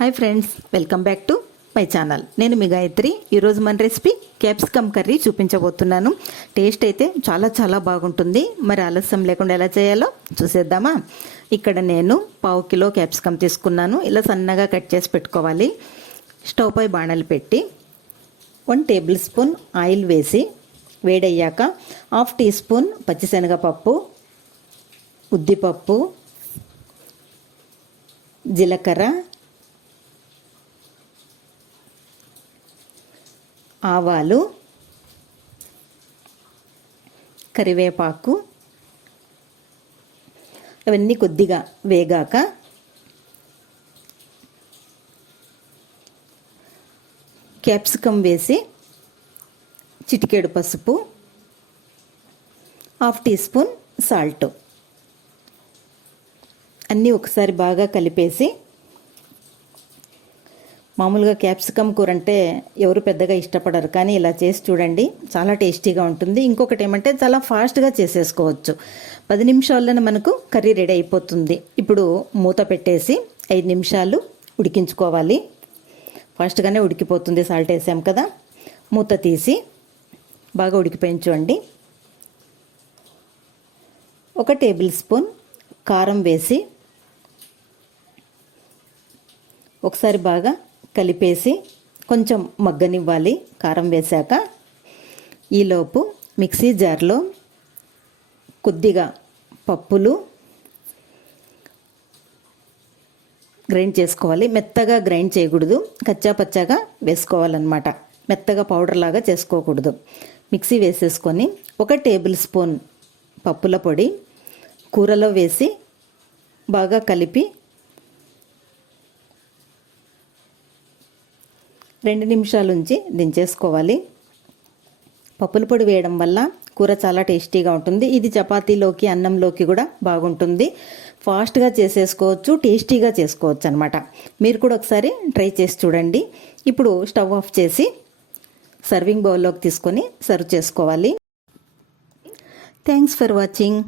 Hi friends welcome back to my channel నేను మీ గాయత్రి. ఈరోజు మన రెసిపీ క్యాప్సికమ్ కర్రీ చూపించబోతున్నాను. టేస్ట్ అయితే చాలా చాలా బాగుంటుంది. మరి ఆలస్యం లేకుండా ఎలా చేయాలో చూసేద్దామా? ఇక్కడ నేను పావు కిలో క్యాప్సికమ్ తీసుకున్నాను. ఇలా సన్నగా కట్ చేసి పెట్టుకోవాలి. స్టవ్ పై బాణలు పెట్టి వన్ టేబుల్ స్పూన్ ఆయిల్ వేసి వేడయ్యాక హాఫ్ టీ స్పూన్ పచ్చిశనగపప్పు ఉద్దిపప్పు జీలకర్ర ఆవాలు కరివేపాకు అవన్నీ కొద్దిగా వేగాక క్యాప్సికమ్ వేసి చిటికేడు పసుపు హాఫ్ టీ స్పూన్ సాల్ట్. అన్నీ ఒకసారి బాగా కలిపేసి మామూలుగా క్యాప్సికమ్ కూర అంటే ఎవరు పెద్దగా ఇష్టపడరు కానీ ఇలా చేసి చూడండి చాలా టేస్టీగా ఉంటుంది. ఇంకొకటి ఏమంటే చాలా ఫాస్ట్గా చేసేసుకోవచ్చు. పది నిమిషాల్లోనే మనకు కర్రీ రెడీ అయిపోతుంది. ఇప్పుడు మూత పెట్టేసి ఐదు నిమిషాలు ఉడికించుకోవాలి. ఫాస్ట్గానే ఉడికిపోతుంది సాల్ట్ వేసాం కదా. మూత తీసి బాగా ఉడికిపోయించండి ఒక టేబుల్ స్పూన్ కారం వేసి ఒకసారి బాగా కలిపేసి కొంచెం మగ్గనివ్వాలి. కారం వేశాక ఈలోపు మిక్సీ జార్లో కొద్దిగా పప్పులు గ్రైండ్ చేసుకోవాలి. మెత్తగా గ్రైండ్ చేయకూడదు. కచ్చా పచ్చాగా వేసుకోవాలన్నమాట. మెత్తగా పౌడర్ లాగా చేసుకోకూడదు. మిక్సీ వేసేసుకొని ఒక టేబుల్ స్పూన్ పప్పుల పొడి కూరలో వేసి బాగా కలిపి రెండు నిమిషాల నుంచి దించేసుకోవాలి. పప్పుల పొడి వేయడం వల్ల కూర చాలా టేస్టీగా ఉంటుంది. ఇది చపాతీలోకి అన్నంలోకి కూడా బాగుంటుంది. ఫాస్ట్గా చేసేసుకోవచ్చు టేస్టీగా చేసుకోవచ్చు అనమాట మీరు కూడా ఒకసారి ట్రై చేసి చూడండి. ఇప్పుడు స్టవ్ ఆఫ్ చేసి సర్వింగ్ బౌల్లోకి తీసుకొని సర్వ్ చేసుకోవాలి. Thanks for watching